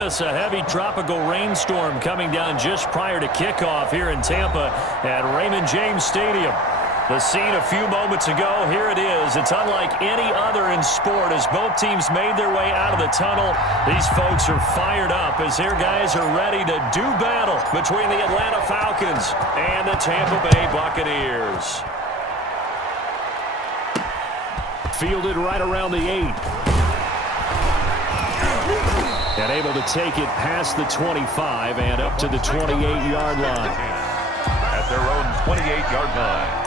It's a heavy tropical rainstorm coming down just prior to kickoff here in Tampa at Raymond James Stadium. The scene a few moments ago, here it is. It's unlike any other in sport as both teams made their way out of the tunnel. These folks are fired up as their guys are ready to do battle between the Atlanta Falcons and the Tampa Bay Buccaneers. Fielded right around the 8. And able to take it past the 25 and up to the 28-yard line. At their own 28-yard line.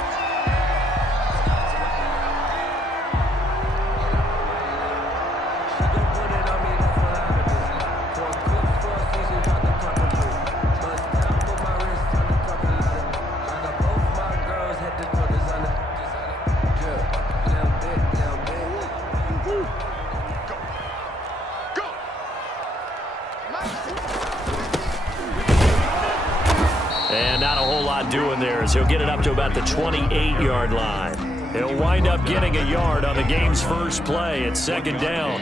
And not a whole lot doing there as he'll get it up to about the 28-yard line. He'll wind up getting a yard on the game's first play at second down.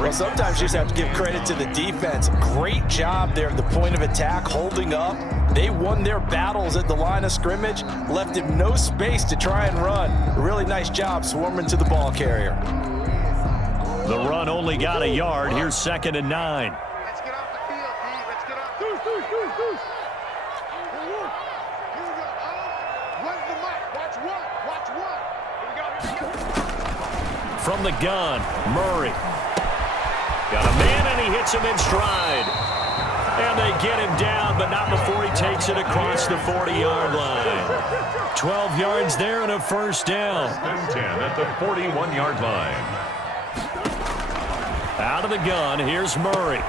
Well, sometimes you just have to give credit to the defense. Great job there at the point of attack, holding up. They won their battles at the line of scrimmage, left him no space to try and run. A really nice job swarming to the ball carrier. The run only got a yard. Here's 2nd and 9. Let's get off the field, D. Let's get off. Run the mic. Watch one. Watch one. Here we go. From the gun, Murray. Got a man, and he hits him in stride. And they get him down, but not before he takes it across the 40-yard line. 12 yards there and a first down. 10 at the 41-yard line. Out of the gun, here's Murray.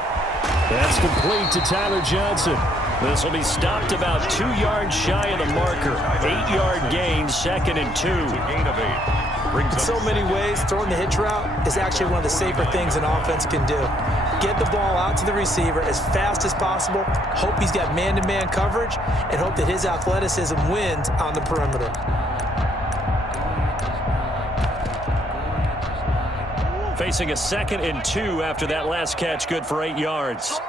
That's complete to Tyler Johnson. This will be stopped about 2 yards shy of the marker. 8-yard gain, 2nd and 2. Gain of 8. In so many ways, throwing the hitch route is actually one of the safer things an offense can do. Get the ball out to the receiver as fast as possible, hope he's got man-to-man coverage, and hope that his athleticism wins on the perimeter. Facing a 2nd and 2 after that last catch, good for 8 yards.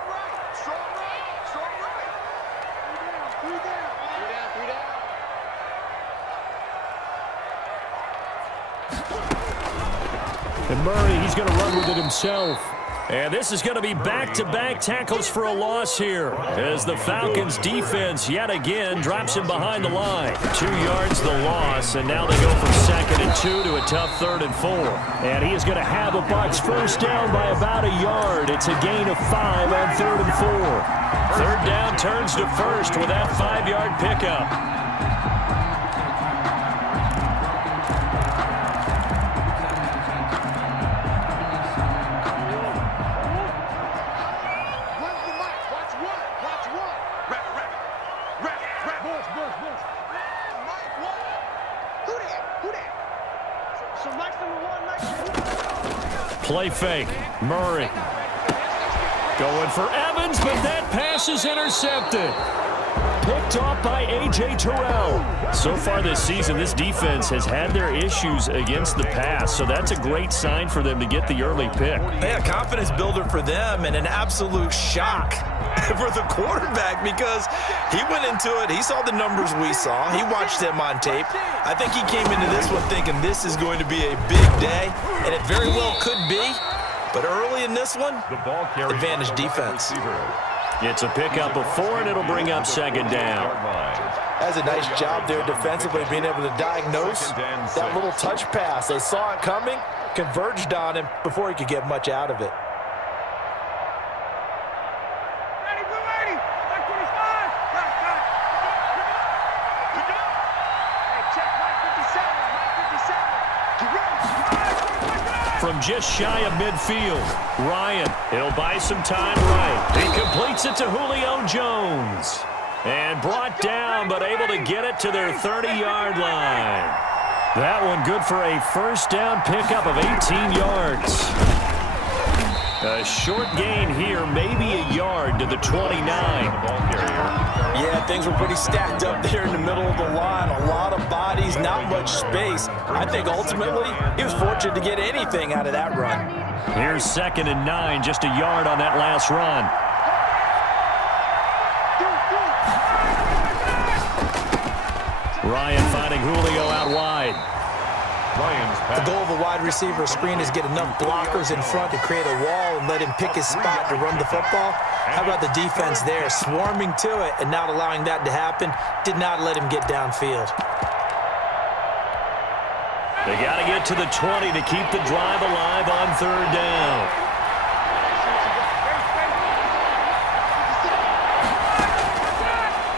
And Murray, he's going to run with it himself. And this is going to be back-to-back tackles for a loss here as the Falcons defense yet again drops him behind the line. 2 yards the loss, and now they go from 2nd and 2 to a tough 3rd and 4. And he is going to have a Bucs first down by about a yard. It's a gain of 5 on 3rd and 4. 3rd down turns to 1st with that 5-yard pickup. Play fake. Murray. Going for Evans, but that pass is intercepted. Picked off by A.J. Terrell. So far this season, this defense has had their issues against the pass, so that's a great sign for them to get the early pick. Yeah, confidence builder for them and an absolute shock for the quarterback because he went into it. He saw the numbers we saw. He watched them on tape. I think he came into this one thinking this is going to be a big day, and it very well could be. But early in this one, advantage defense. It's a pickup of 4, and it'll bring up 2nd down. That's a nice job there defensively, being able to diagnose that little touch pass. They saw it coming, converged on him before he could get much out of it. From just shy of midfield, Ryan, he'll buy some time right. He completes it to Julio Jones. And brought down, but able to get it to their 30-yard line. That one good for a first down pickup of 18 yards. A short gain here, maybe a yard to the 29. Yeah, things were pretty stacked up there in the middle of the line. A lot of bodies, not much space. I think ultimately he was fortunate to get anything out of that run. Here's 2nd and 9, just a yard on that last run. Ryan finding Julio out wide. Ryan's The pass. goal of a wide receiver screen is get enough blockers in front to create a wall and let him pick his spot to run the football. How about the defense there, swarming to it and not allowing that to happen? Did not let him get downfield. They got to get to the 20 to keep the drive alive on 3rd down.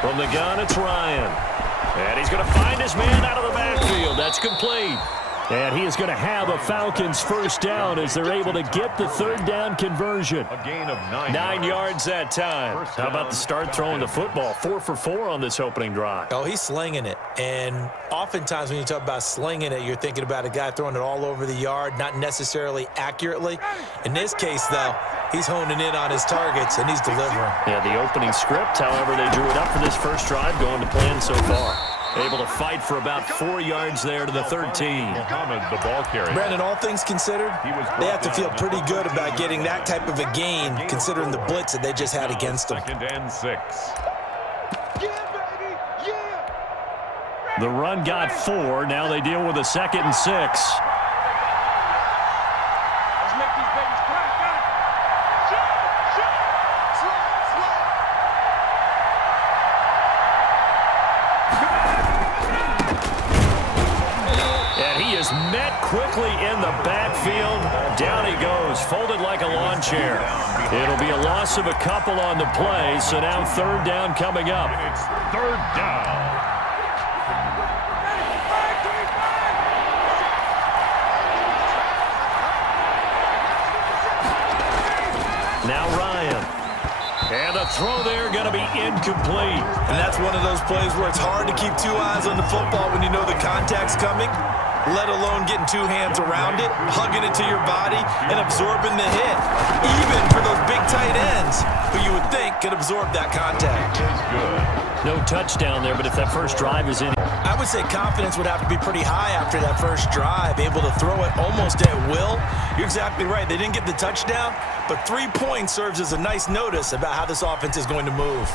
From the gun, it's Ryan. And he's going to find his man out of the backfield. That's complete. And he is going to have a Falcons first down as they're able to get the 3rd down conversion. A gain of 9 9 yards that time. How about the start throwing the football? 4 for 4 on this opening drive. Oh, he's slinging it. And oftentimes when you talk about slinging it, you're thinking about a guy throwing it all over the yard, not necessarily accurately. In this case, though, he's honing in on his targets, and he's delivering. Yeah, the opening script, however, they drew it up for this first drive, going to plan so far. Able to fight for about 4 yards there to the 13. Muhammad, the ball carrier. Brandon, all things considered, they have to feel pretty good about getting that type of a gain, considering the blitz that they just had against them. 2nd and 6. Yeah, baby. Yeah. The run got 4. Now they deal with a 2nd and 6. Let's make these babies cry. Got it. Shoot. Slide. And he is met quickly in the backfield. Down he goes, folded like a lawn chair. It'll be a loss of a couple on the play, so now 3rd down coming up. It's 3rd down. Now Ryan. And the throw there going to be incomplete. And that's one of those plays where it's hard to keep 2 eyes on the football when you know the contact's coming, let alone getting 2 hands around it, hugging it to your body, and absorbing the hit. Even for those big tight ends, who you would think could absorb that contact. Is good. No touchdown there, but if that first drive is in. I would say confidence would have to be pretty high after that first drive, able to throw it almost at will. You're exactly right. They didn't get the touchdown, but 3 points serves as a nice notice about how this offense is going to move.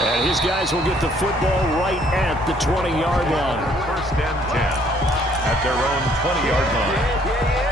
And his guys will get the football right at the 20-yard line. 1st and 10 at their own 20-yard line.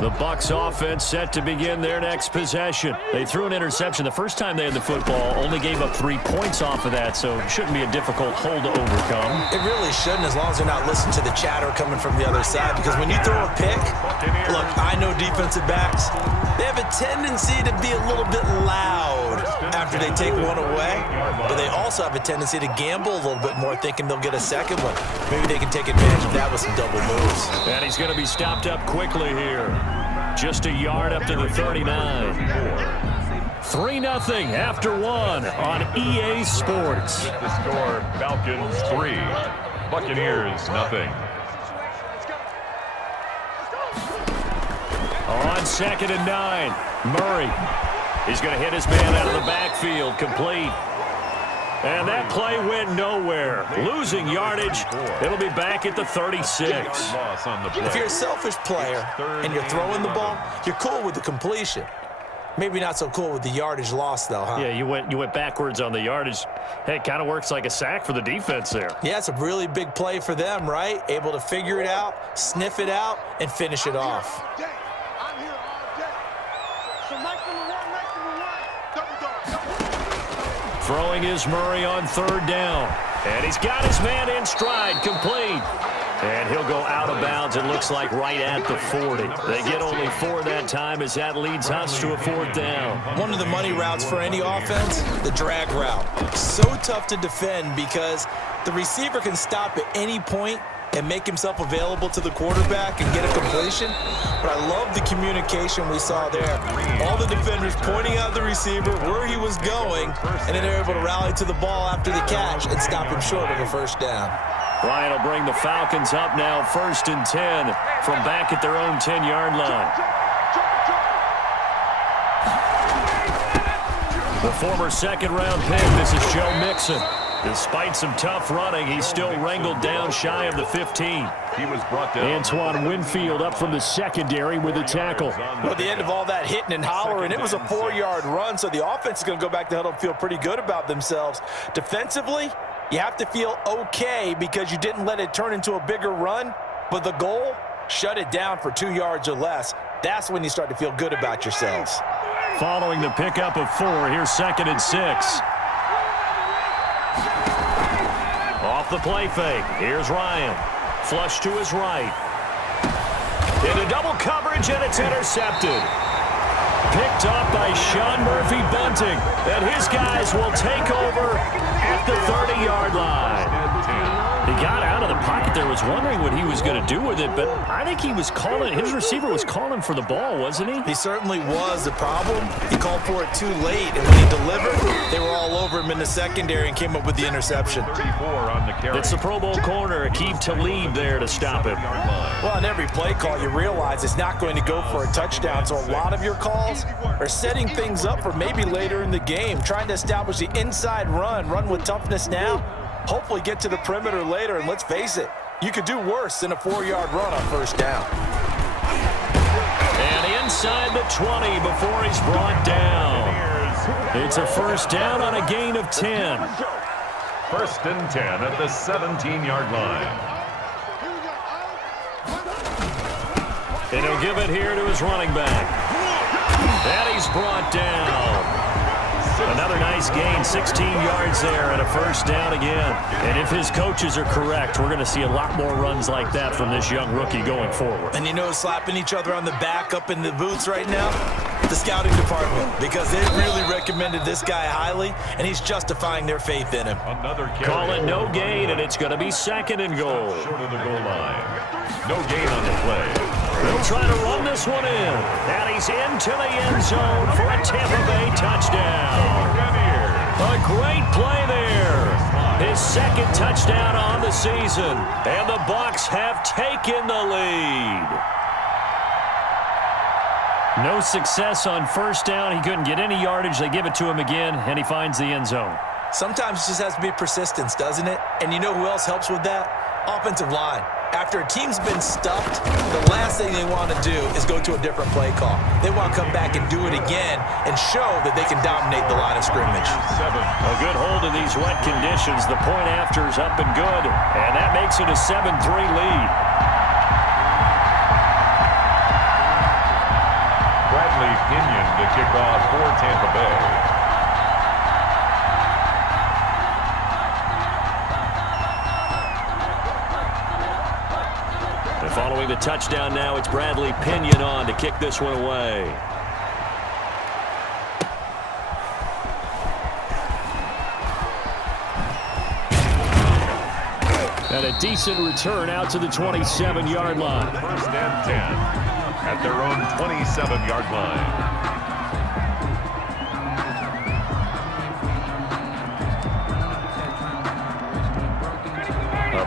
The Bucs offense set to begin their next possession. They threw an interception the first time they had the football, only gave up 3 points off of that, so it shouldn't be a difficult hole to overcome. It really shouldn't, as long as they're not listening to the chatter coming from the other side, because when you throw a pick, look, I know defensive backs, they have a tendency to be a little bit loud after they take one away, but they also have a tendency to gamble a little bit more, thinking they'll get a second one. Maybe they can take advantage of that with some double moves. And he's going to be stopped up quickly here. Just a yard up to the 39. 3-0 after 1 on EA Sports. The score, Falcons 3, Buccaneers 0. On 2nd and 9, Murray. He's going to hit his man out of the backfield, complete. And that play went nowhere. Losing yardage. It'll be back at the 36. Loss on the play. If you're a selfish player and you're throwing the ball, you're cool with the completion. Maybe not so cool with the yardage loss, though, huh? Yeah, you went backwards on the yardage. Hey, it kind of works like a sack for the defense there. Yeah, it's a really big play for them, right? Able to figure it out, sniff it out, and finish it off. I'm here all day. So night number one, double dog. Throwing is Murray on 3rd down. And he's got his man in stride, complete. And he'll go out of bounds, it looks like, right at the 40. They get only 4 that time as that leads us to a 4th down. One of the money routes for any offense, the drag route. So tough to defend because the receiver can stop at any point and make himself available to the quarterback and get a completion. But I love the communication we saw there. All the defenders pointing out the receiver, where he was going, and then they're able to rally to the ball after the catch and stop him short of a first down. Ryan will bring the Falcons up now 1st and 10 from back at their own 10-yard line. The former second-round pick, this is Joe Mixon. Despite some tough running, he's still wrangled down shy of the 15. He was brought down. Antoine Winfield up from the secondary with a tackle. Well, at the end of all that hitting and hollering, it was a 4-yard run, so the offense is going to go back to huddle and feel pretty good about themselves. Defensively, you have to feel okay because you didn't let it turn into a bigger run, but the goal, shut it down for 2 yards or less. That's when you start to feel good about yourselves. Following the pickup of 4, here's 2nd and 6. Off the play fake. Here's Ryan. Flush to his right. Into double coverage, and it's intercepted. Picked up by Sean Murphy Bunting. And his guys will take over at the 30-yard line. He got out of the pocket there, was wondering what he was going to do with it, but I think he was calling, his receiver was calling for the ball, wasn't he? He certainly was. The problem, he called for it too late, and when he delivered, they were all over him in the secondary and came up with the interception. 34 on the carry. It's the Pro Bowl corner, Aqib Talib there to stop him. Well, on every play call, you realize it's not going to go for a touchdown, so a lot of your calls are setting things up for maybe later in the game, trying to establish the inside run with toughness now, hopefully get to the perimeter later, and let's face it, you could do worse than a 4-yard run on first down. And inside the 20 before he's brought down. It's a first down on a gain of 10. 1st and 10 at the 17-yard line. And he'll give it here to his running back. And he's brought down. Another nice gain, 16 yards there and a first down again. And if his coaches are correct, we're going to see a lot more runs like that from this young rookie going forward. And you know, slapping each other on the back up in the boots right now? The scouting department, because they really recommended this guy highly, and he's justifying their faith in him. Another carry. Call it no gain, and it's going to be 2nd and goal. Short of the goal line. No gain on the play. They'll try to run this one in. And he's into the end zone for a Tampa Bay touchdown. A great play there. His 2nd touchdown on the season. And the Bucs have taken the lead. No success on first down. He couldn't get any yardage. They give it to him again, and he finds the end zone. Sometimes it just has to be persistence, doesn't it? And you know who else helps with that? Offensive line. After a team's been stuffed, the last thing they want to do is go to a different play call. They want to come back and do it again and show that they can dominate the line of scrimmage. A good hold in these wet conditions. The point after is up and good, and that makes it a 7-3 lead. Bradley Pinion to kick off for Tampa Bay. Following the touchdown now, it's Bradley Pinion on to kick this one away. And a decent return out to the 27-yard line. 1st and 10 at their own 27-yard line.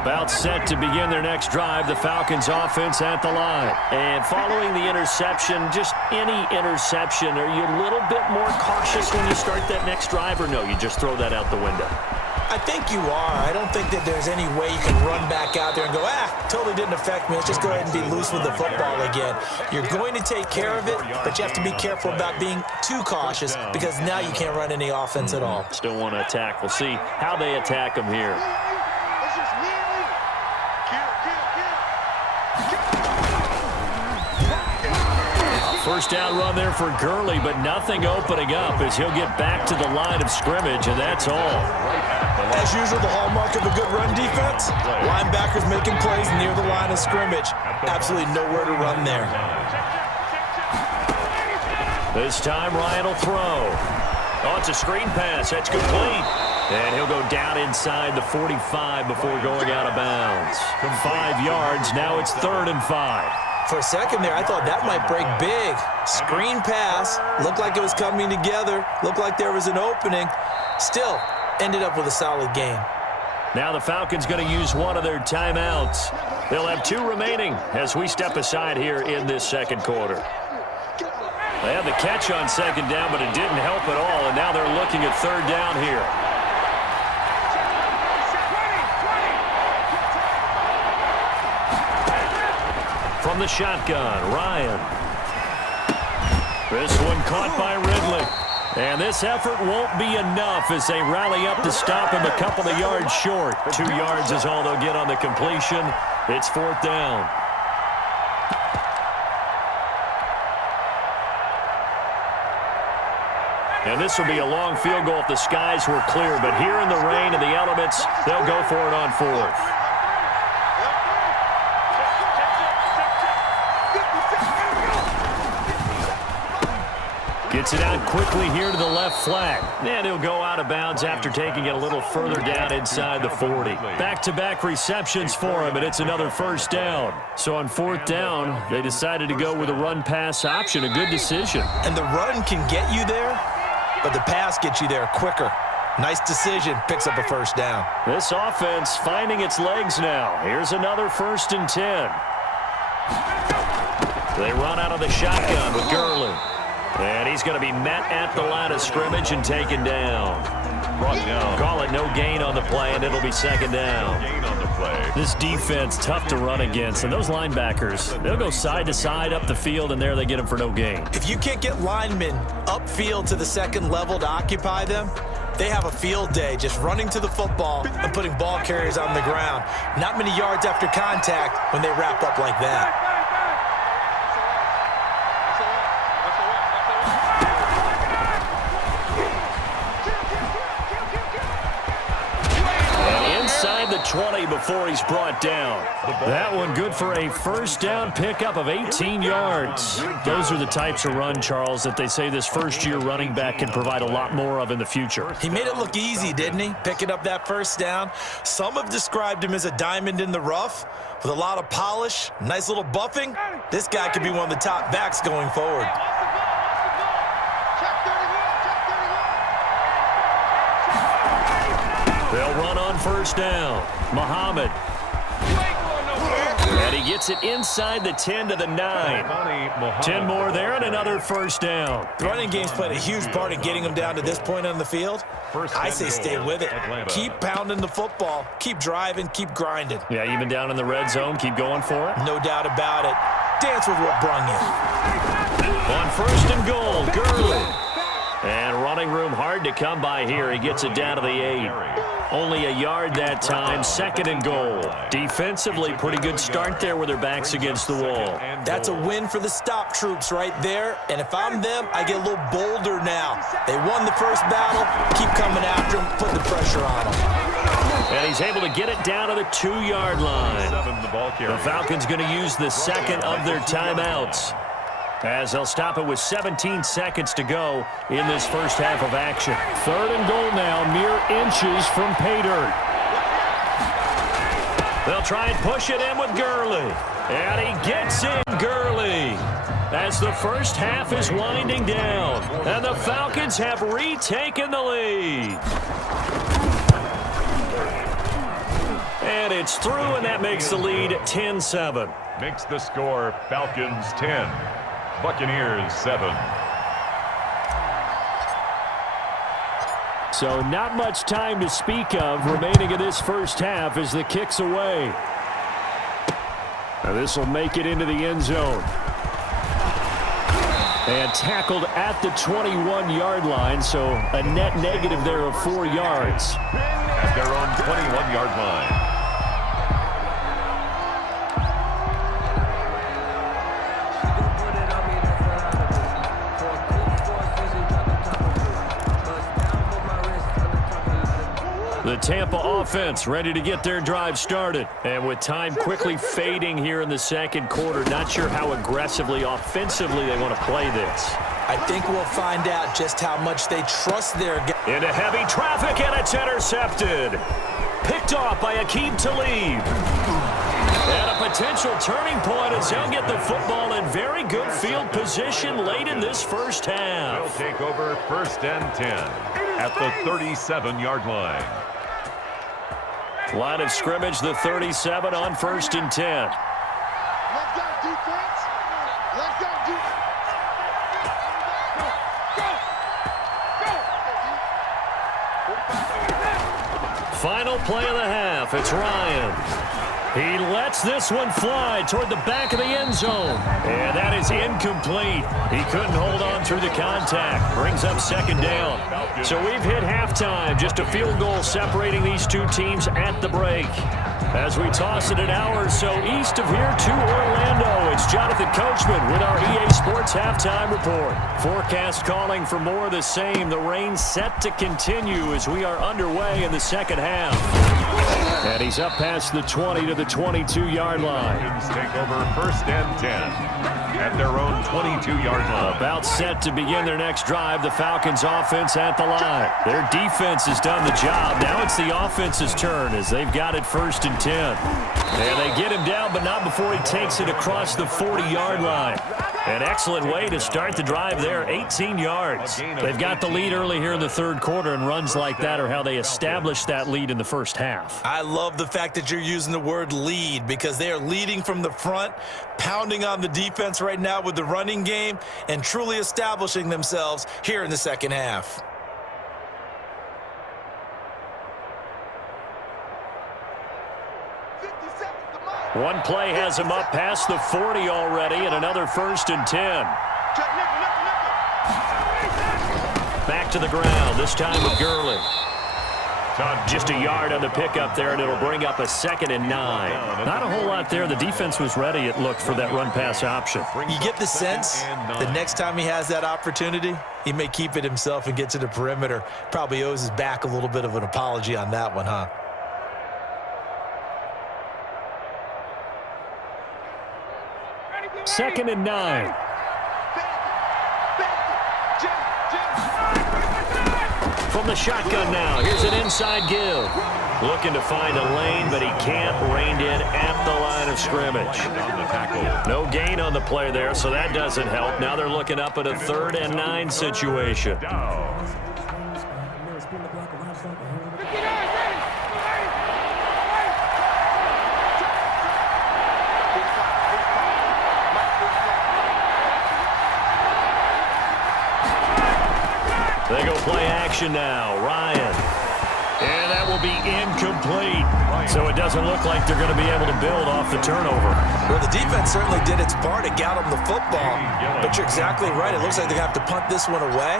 About set to begin their next drive, the Falcons offense at the line. And following the interception, just any interception, are you a little bit more cautious when you start that next drive, or no, you just throw that out the window? I think you are. I don't think that there's any way you can run back out there and go, totally didn't affect me. Let's just go ahead and be loose with the football again. You're going to take care of it, but you have to be careful about being too cautious because now you can't run any offense at all. Still want to attack. We'll see how they attack them here. First down run there for Gurley, but nothing opening up as he'll get back to the line of scrimmage, and that's all. As usual, the hallmark of a good run defense, linebackers making plays near the line of scrimmage. Absolutely nowhere to run there. This time, Ryan will throw. Oh, it's a screen pass. That's complete. And he'll go down inside the 45 before going out of bounds. 5 yards. Now it's 3rd and 5. For a second there, I thought that might break big. Screen pass. Looked like it was coming together. Looked like there was an opening. Still, ended up with a solid gain. Now the Falcons going to use one of their timeouts. They'll have 2 remaining as we step aside here in this second quarter. They had the catch on second down, but it didn't help at all, and now they're looking at third down here. From the shotgun, Ryan. This one caught by Ridley. And this effort won't be enough as they rally up to stop him a couple of yards short. 2 yards is all they'll get on the completion. It's fourth down. And this will be a long field goal if the skies were clear. But here in the rain and the elements, they'll go for it on fourth. Gets it out quickly here to the left flat. And he'll go out of bounds after taking it a little further down inside the 40. Back-to-back receptions for him, and it's another first down. So on fourth down, they decided to go with a run-pass option. A good decision. And the run can get you there, but the pass gets you there quicker. Nice decision. Picks up a first down. This offense finding its legs now. Here's another 1st and 10. They run out of the shotgun with Gurley. And he's going to be met at the line of scrimmage and taken down. Brought down. Call it no gain on the play, and it'll be second down. Gain on the play. This defense, tough to run against. And those linebackers, they'll go side to side up the field, and there they get them for no gain. If you can't get linemen upfield to the second level to occupy them, they have a field day just running to the football and putting ball carriers on the ground. Not many yards after contact when they wrap up like that. The 20 before he's brought down. That one good for a first down pickup of 18 yards. Those are the types of run, Charles, that they say this first-year running back can provide a lot more of in the future. He made it look easy, didn't he? Picking up that first down. Some have described him as a diamond in the rough with a lot of polish, nice little buffing. This guy could be one of the top backs going forward. They'll run on first down. Muhammad. And he gets it inside the 10 to the 9. 10 more there and another first down. The running game's played a huge part in getting them down to this point on the field. I say stay with it. Keep pounding the football. Keep driving. Keep grinding. Yeah, even down in the red zone, keep going for it. No doubt about it. Dance with what brung you. On first and goal, Gurley. And running room hard to come by here. He gets it down to the 8. Only a yard that time, second and goal. Defensively, pretty good start there with their backs against the wall. That's a win for the stop troops right there. And if I'm them, I get a little bolder now. They won the first battle. Keep coming after them. Put the pressure on them. And he's able to get it down to the 2-yard line. The Falcons going to use the second of their timeouts, as they'll stop it with 17 seconds to go in this first half of action. Third and goal now, mere inches from pay dirt. They'll try and push it in with Gurley. And he gets in, Gurley, as the first half is winding down. And the Falcons have retaken the lead. And it's through, and that makes the lead 10-7. Makes the score Falcons 10. Buccaneers 7. So not much time to speak of remaining in this first half as the kick's away. Now this will make it into the end zone. And tackled at the 21-yard line, so a net negative there of 4 yards. At their own 21-yard line. The Tampa offense ready to get their drive started. And with time quickly fading here in the second quarter, not sure how aggressively, offensively they want to play this. I think we'll find out just how much they trust their guys. Into heavy traffic, and it's intercepted. Picked off by Aqib Talib. And a potential turning point as he'll get the football in very good field position late in this first half. They'll take over first and 10 at the 37-yard line. Line of scrimmage, the 37 on first and 10. Let's go, defense. Let's go, defense. Final play of the half. It's Ryan. He lets this one fly toward the back of the end zone. And that is incomplete. He couldn't hold on through the contact. Brings up second down. So we've hit halftime. Just a field goal separating these two teams at the break. As we toss it an hour or so east of here to Orlando, it's Jonathan Coachman with our EA Sports Halftime Report. Forecast calling for more of the same. The rain set to continue as we are underway in the second half. And he's up past the 20 to the 22-yard line. Take over first and 10 at their own 22-yard line. About set to begin their next drive, the Falcons offense at the line. Their defense has done the job. Now it's the offense's turn as they've got it first and 10. And they get him down, but not before he takes it across the 40-yard line. An excellent way to start the drive there, 18 yards. They've got the lead early here in the third quarter, and runs like that are how they established that lead in the first half. I love the fact that you're using the word lead because they are leading from the front, pounding on the defense right now with the running game, and truly establishing themselves here in the second half. One play has him up past the 40 already, and another first and 10. Back to the ground, this time with Gurley. Just a yard on the pickup there, and it'll bring up a second and 9. Not a whole lot there. The defense was ready, it looked, for that run-pass option. You get the sense the next time he has that opportunity, he may keep it himself and get to the perimeter. Probably owes his back a little bit of an apology on that one, huh? Second and 9. From the shotgun now, here's an inside give. Looking to find a lane, but he can't. Reined in at the line of scrimmage. No gain on the play there, so that doesn't help. Now they're looking up at a 3rd and 9 situation. They go play action now. Ryan. And that will be incomplete. So it doesn't look like they're going to be able to build off the turnover. Well, the defense certainly did its part. It got them the football. But you're exactly right. It looks like they're going to have to punt this one away.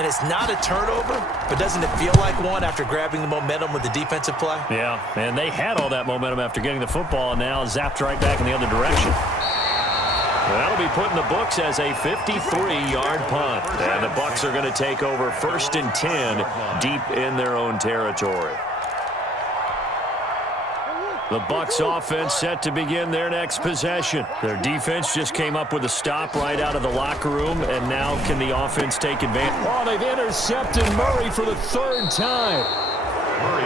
And it's not a turnover, but doesn't it feel like one after grabbing the momentum with the defensive play? Yeah, and they had all that momentum after getting the football, and now zapped right back in the other direction. That'll be put in the books as a 53-yard punt. And the Bucs are going to take over first and 10 deep in their own territory. The Bucs offense set to begin their next possession. Their defense just came up with a stop right out of the locker room, and now can the offense take advantage? Oh, they've intercepted Murray for the 3rd time.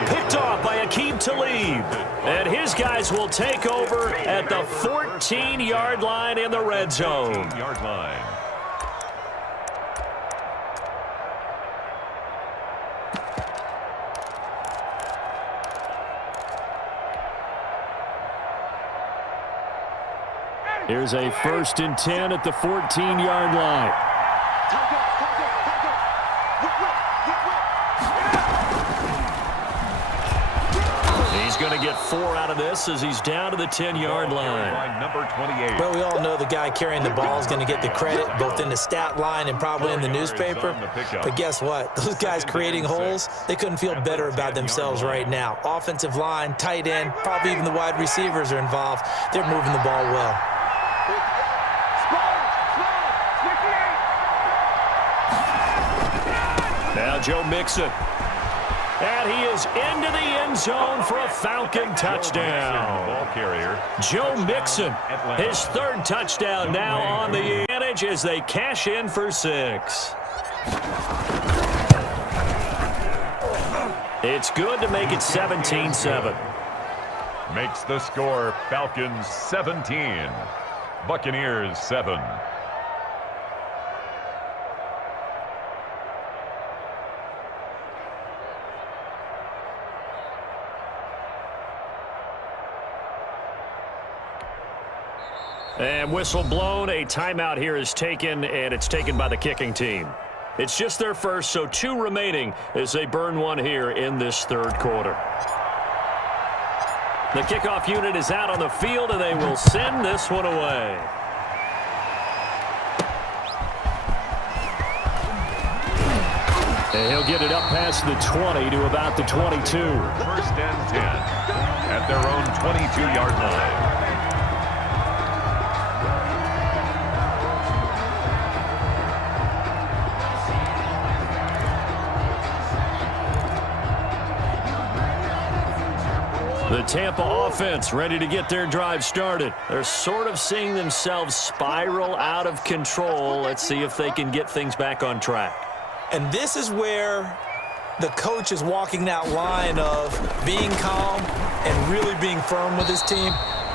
Picked off by Aqib Talib. And his guys will take over at the 14-yard line in the red zone. 14-yard line. Here's a 1st and 10 at the 14-yard line. He's going to get 4 out of this as he's down to the 10-yard line. Number 28. Well, we all know the guy carrying the ball is going to get the credit, both in the stat line and probably in the newspaper. But guess what? Those guys creating holes, they couldn't feel better about themselves right now. Offensive line, tight end, probably even the wide receivers are involved. They're moving the ball well. Now Joe Mixon. And he is into the end zone for a Falcon touchdown. Ball carrier. Joe Mixon, his 3rd touchdown now on the advantage as they cash in for 6. It's good to make it 17-7. Makes the score Falcons 17. Buccaneers 7. And whistle blown. A timeout here is taken, and it's taken by the kicking team. It's just their first, so 2 remaining as they burn one here in this third quarter. The kickoff unit is out on the field, and they will send this one away. And he'll get it up past the 20 to about the 22. 1st and 10 at their own 22-yard line. The Tampa offense ready to get their drive started. They're sort of seeing themselves spiral out of control. Let's see if they can get things back on track. And this is where the coach is walking that line of being calm and really being firm with his team.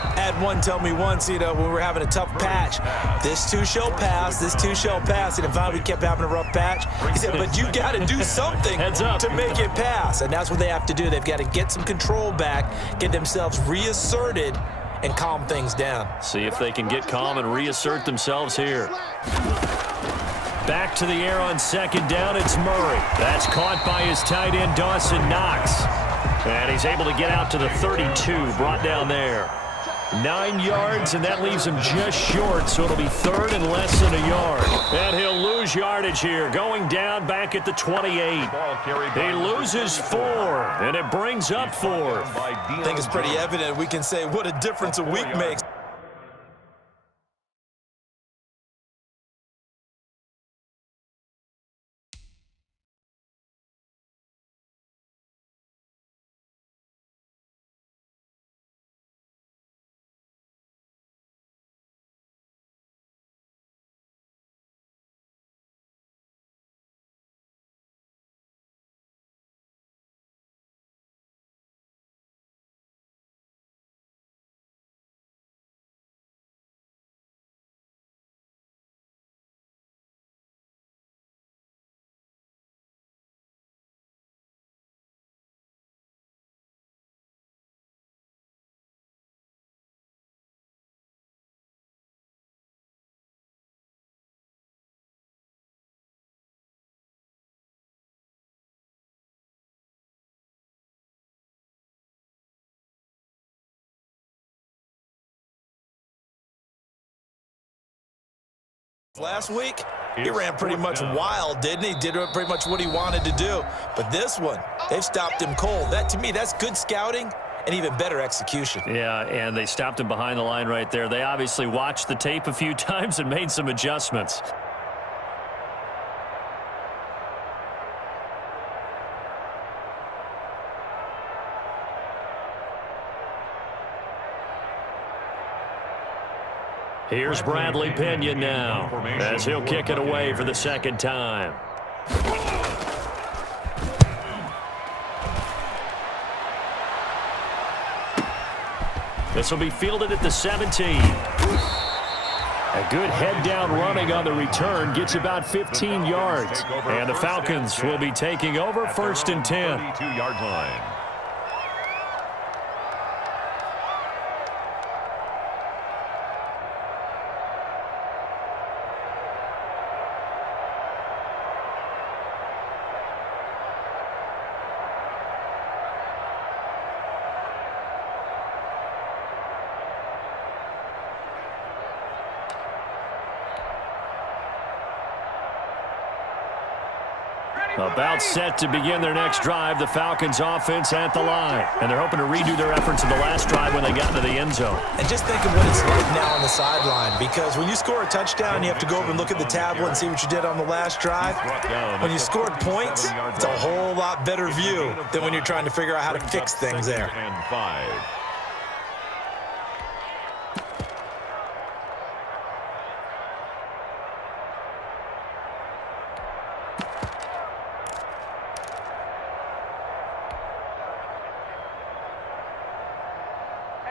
I had one tell me once, when we were having a tough patch, this too shall pass, this too shall pass. And finally we kept having a rough patch. He said, but you got to do something to make it pass. And that's what they have to do. They've got to get some control back, get themselves reasserted, and calm things down. See if they can get calm and reassert themselves here. Back to the air on 2nd down, it's Murray. That's caught by his tight end, Dawson Knox. And he's able to get out to the 32, brought down there. 9 yards, and that leaves him just short, so it'll be 3rd and less than a yard. And he'll lose yardage here, going down back at the 28. He loses 4, and it brings up 4th. I think it's pretty evident. We can say what a difference a week makes. Last week, he ran pretty much wild, didn't he? Did pretty much what he wanted to do. But this one, they've stopped him cold. That, to me, that's good scouting and even better execution. Yeah, and they stopped him behind the line right there. They obviously watched the tape a few times and made some adjustments. Here's Bradley Pinion now, as he'll kick it away for the 2nd time. This will be fielded at the 17. A good head-down running on the return gets about 15 yards. And the Falcons will be taking over 1st and 10. 32-yard line. About set to begin their next drive, the Falcons offense at the line. And they're hoping to redo their efforts in the last drive when they got into the end zone. And just think of what it's like now on the sideline, because when you score a touchdown, you have to go over and look at the tablet and see what you did on the last drive. When you scored points, it's a whole lot better view than when you're trying to figure out how to fix things there. And 5.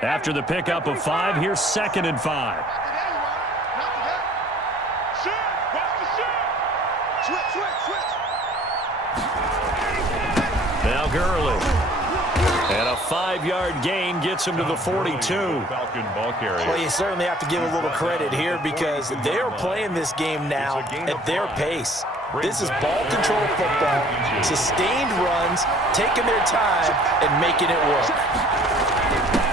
After the pickup of 5, here's 2nd and 5. Now Gurley. And a 5-yard gain gets him to the 42. Falcon ball carrier. Well, you certainly have to give a little credit here because they are playing this game now at their pace. This is ball control football, sustained runs, taking their time, and making it work.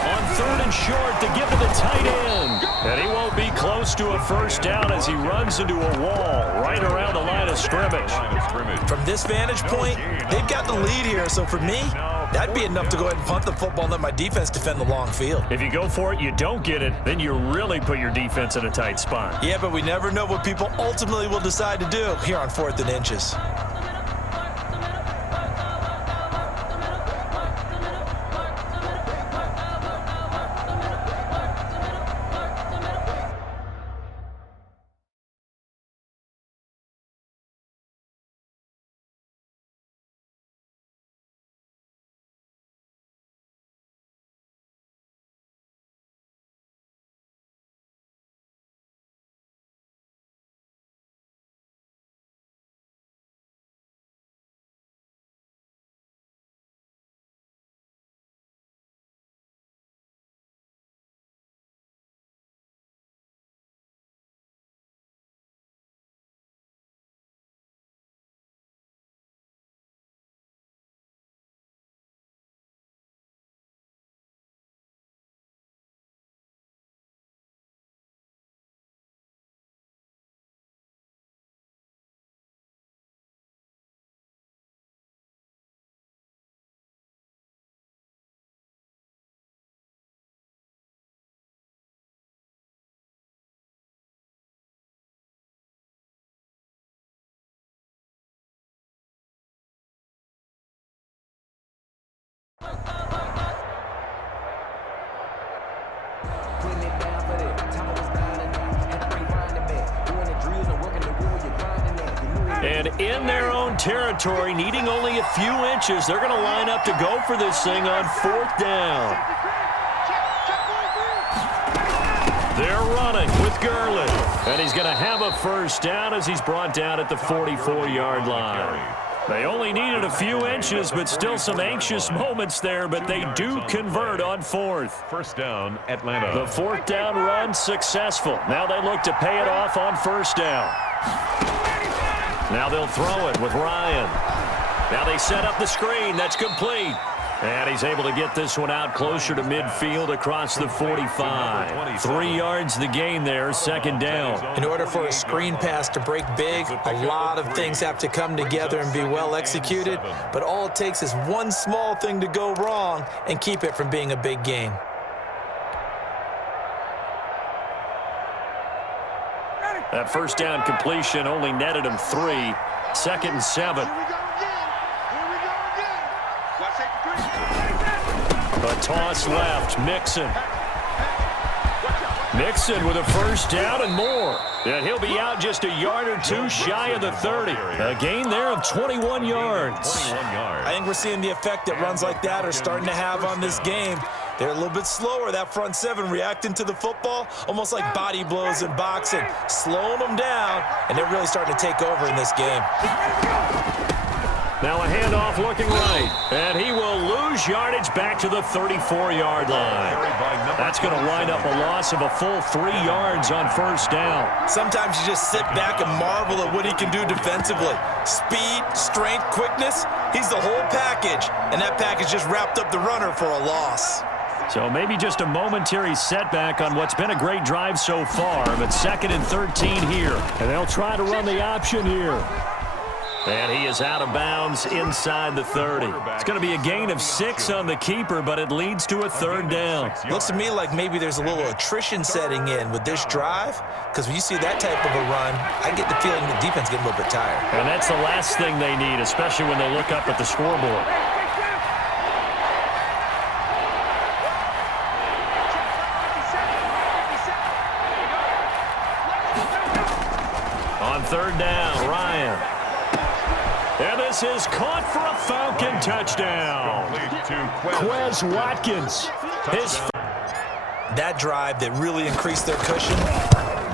On 3rd and short to give to the tight end. And he won't be close to a first down as he runs into a wall right around the line of scrimmage. From this vantage point, they've got the lead here, so for me, that'd be enough to go ahead and punt the football and let my defense defend the long field. If you go for it, you don't get it, then you really put your defense in a tight spot. Yeah, but we never know what people ultimately will decide to do here on 4th and inches. And in their own territory, needing only a few inches, they're going to line up to go for this thing on 4th down. They're running with Gurley. And he's going to have a first down as he's brought down at the 44-yard line. They only needed a few inches, but still some anxious moments there, but they do convert on 4th. First down, Atlanta. The 4th down run successful. Now they look to pay it off on 1st down. Now they'll throw it with Ryan. Now they set up the screen. That's complete. And he's able to get this one out closer to midfield across the 45. 3 yards the gain there, 2nd down. In order for a screen pass to break big, a lot of things have to come together and be well executed. But all it takes is one small thing to go wrong and keep it from being a big game. That first down completion only netted him 3. 2nd and 7. A toss left. Mixon. Mixon with a first down and more. And he'll be out just a yard or two shy of the 30. A gain there of 21 yards. I think we're seeing the effect that runs like that are starting to have on this game. They're a little bit slower, that front 7, reacting to the football, almost like body blows in boxing, slowing them down, and they're really starting to take over in this game. Now a handoff looking right, and he will lose yardage back to the 34-yard line. That's going to wind up a loss of a full 3 yards on 1st down. Sometimes you just sit back and marvel at what he can do defensively. Speed, strength, quickness, he's the whole package, and that package just wrapped up the runner for a loss. So maybe just a momentary setback on what's been a great drive so far, but 2nd and 13 here. And they'll try to run the option here. And he is out of bounds inside the 30. It's going to be a gain of 6 on the keeper, but it leads to a 3rd down. Looks to me like maybe there's a little attrition setting in with this drive, because when you see that type of a run, I get the feeling the defense getting a little bit tired. And that's the last thing they need, especially when they look up at the scoreboard. On 3rd down, Ryan. And this is caught for a Falcon touchdown. Quez Watkins. That drive that really increased their cushion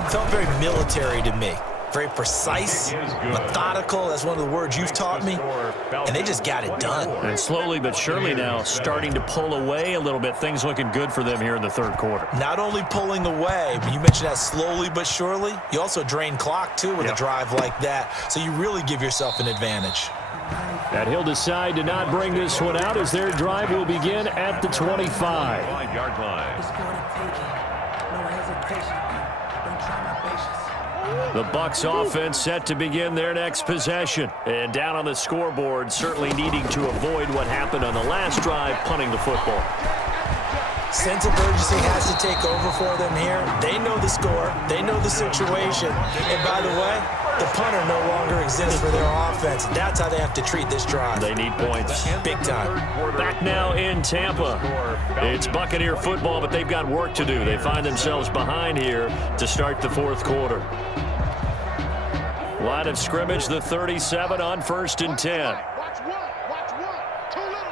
felt very military to me. very precise, methodical. That's one of the words you've taught me. And they just got it done. And slowly but surely now starting to pull away a little bit. Things looking good for them here in the third quarter. Not only pulling away, but you mentioned that slowly but surely. You also drain clock, too, with a drive like that. So you really give yourself an advantage. And he'll decide to not bring this one out as their drive will begin at the 25. 5-yard line. The Bucs offense set to begin their next possession. And down on the scoreboard, certainly needing to avoid what happened on the last drive, punting the football. Sense of urgency has to take over for them here. They know the score. They know the situation. And by the way, the punter no longer exists for their offense. That's how they have to treat this drive. They need points. Big time. Back now in Tampa. It's Buccaneer football, but they've got work to do. They find themselves behind here to start the fourth quarter. Line of scrimmage, the 37 on 1st and 10. Watch one. Too little.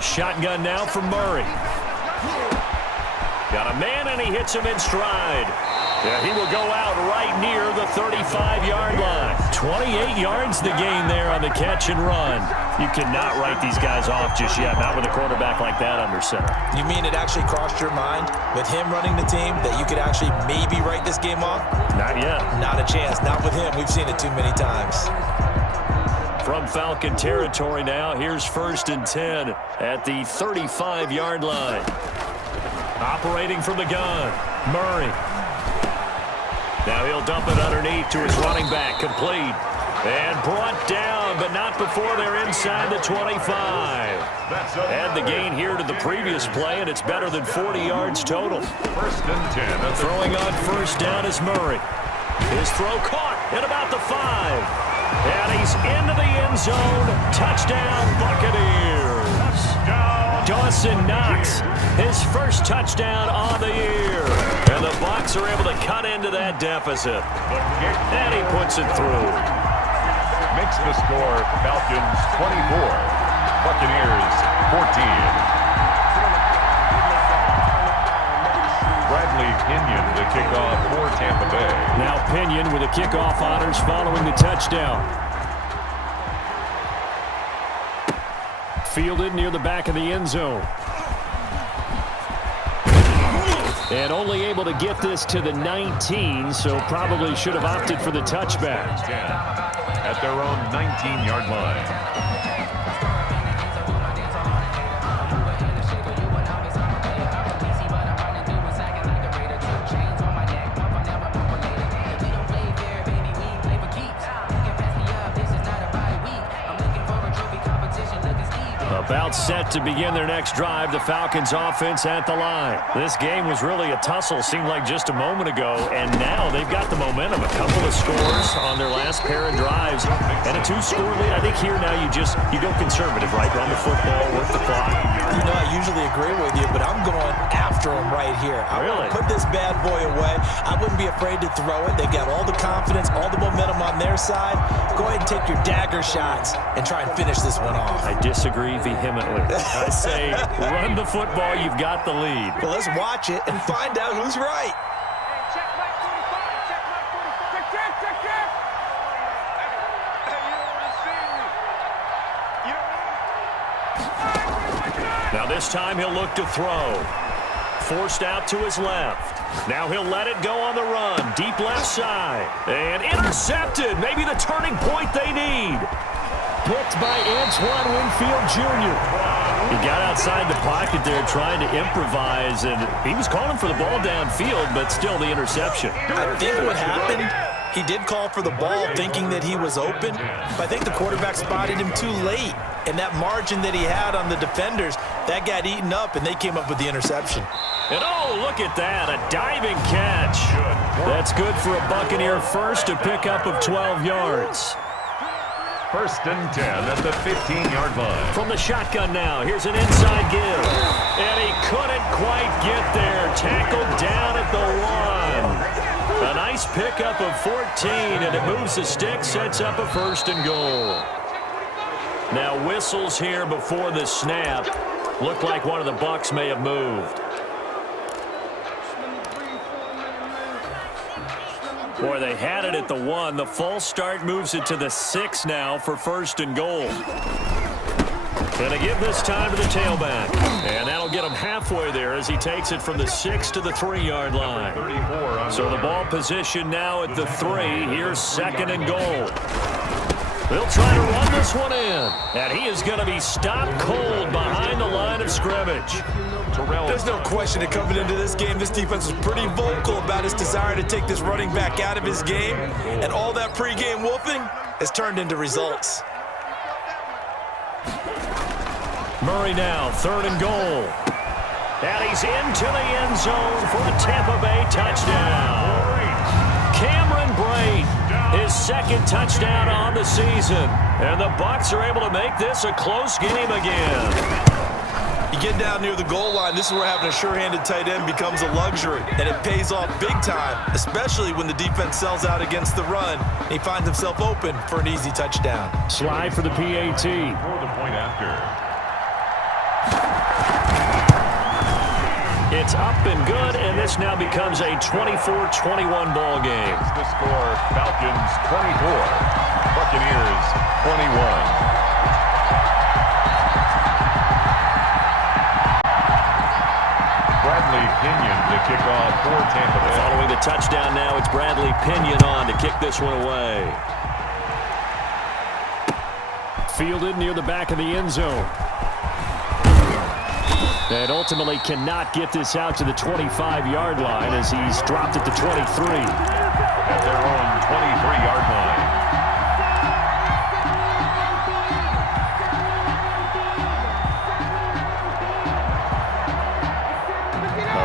Shotgun now from Murray. Got a man, and he hits him in stride. Yeah, he will go out right near the 35-yard line. 28 yards the gain there on the catch and run. You cannot write these guys off just yet, not with a quarterback like that under center. You mean it actually crossed your mind with him running the team that you could actually maybe write this game off? Not yet. Not a chance. Not with him. We've seen it too many times. From Falcon territory now, here's 1st and 10 at the 35-yard line. Operating from the gun, Murray. Now he'll dump it underneath to his running back, complete. And brought down, but not before they're inside the 25. Add the gain here to the previous play, and it's better than 40 yards total. 1st and 10. Throwing on 1st down is Murray. His throw caught at about the 5. And he's into the end zone. Touchdown, Buccaneers. Dawson Knox, his first touchdown on the year. And the Bucs are able to cut into that deficit. And he puts it through. Makes the score Falcons 24, Buccaneers 14. Bradley Pinion, the kickoff for Tampa Bay. Now Pinion with the kickoff honors following the touchdown. Fielded near the back of the end zone. And only able to get this to the 19, so probably should have opted for the touchback. 10 at their own 19-yard line. About set to begin their next drive, the Falcons offense at the line. This game was really a tussle, seemed like just a moment ago, and now they've got the momentum. A couple of scores on their last pair of drives, and a 2-score lead. I think here now you go conservative, right? Run the football, work the clock. You know, I usually agree with you, but I'm going after him right here. I Really? put this bad boy away. I wouldn't be afraid to throw it. They've got all the confidence, all the momentum on their side. Go ahead and take your dagger shots and try and finish this one off. I disagree vehemently. I say run the football, you've got the lead. Well, let's watch it and find out who's right. Check Mike 45. Check Mike 45. Check. Hey, you don't want to see me. You don't want to. Now this time he'll look to throw. Forced out to his left. Now he'll let it go on the run. Deep left side. And intercepted. Maybe the turning point they need. Picked by Antoine Winfield Jr. He got outside the pocket there trying to improvise, and he was calling for the ball downfield, but still the interception. I think what happened, he did call for the ball thinking that he was open, but I think the quarterback spotted him too late. And that margin that he had on the defenders, that got eaten up, and they came up with the interception. And oh, look at that, a diving catch. That's good for a Buccaneer first, a pickup of 12 yards. 1st and 10 at the 15-yard line. From the shotgun now, here's an inside give. And he couldn't quite get there. Tackled down at the 1. A nice pickup of 14, and it moves the stick, sets up a 1st and goal. Now whistles here before the snap. Looked like one of the Bucs may have moved. Boy, they had it at the 1. The false start moves it to the 6 now for 1st and goal. Going to give this time to the tailback. And that'll get him halfway there as he takes it from the 6 to the 3-yard line. So the ball position now at the 3. Here's 2nd and goal. They'll try to run this one in. And he is going to be stopped cold behind the line of scrimmage. There's no question that coming into this game, this defense was pretty vocal about his desire to take this running back out of his game. And all that pregame whooping has turned into results. Murray now, 3rd and goal. And he's into the end zone for a Tampa Bay touchdown. Cameron Brate, his 2nd touchdown on the season. And the Bucs are able to make this a close game again. You get down near the goal line, this is where having a sure-handed tight end becomes a luxury. And it pays off big time, especially when the defense sells out against the run. He finds himself open for an easy touchdown. Slide for the PAT. For the point after. It's up and good, and this now becomes a 24-21 ball game. The score, Falcons 24, Buccaneers 21. Bradley Pinion to kick off for Tampa Bay. Following the touchdown now, it's Bradley Pinion on to kick this one away. Fielded near the back of the end zone. And ultimately cannot get this out to the 25-yard line as he's dropped at the 23. At their own 23-yard line.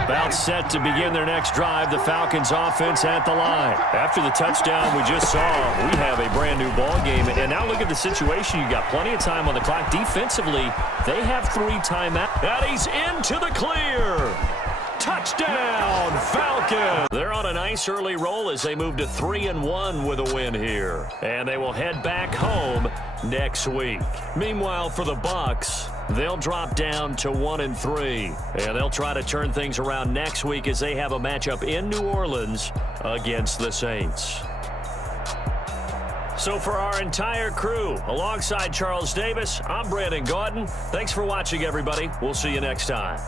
About set to begin their next drive, the Falcons offense at the line. After the touchdown we just saw, we have a brand new ball game. And now look at the situation. You got plenty of time on the clock. Defensively, they have 3 timeouts. And he's into the clear. Touchdown, Falcons. They're on a nice early roll as they move to 3-1 with a win here. And they will head back home next week. Meanwhile, for the Bucs, they'll drop down to 1-3. And they'll try to turn things around next week as they have a matchup in New Orleans against the Saints. So for our entire crew, alongside Charles Davis, I'm Brandon Gaudin. Thanks for watching, everybody. We'll see you next time.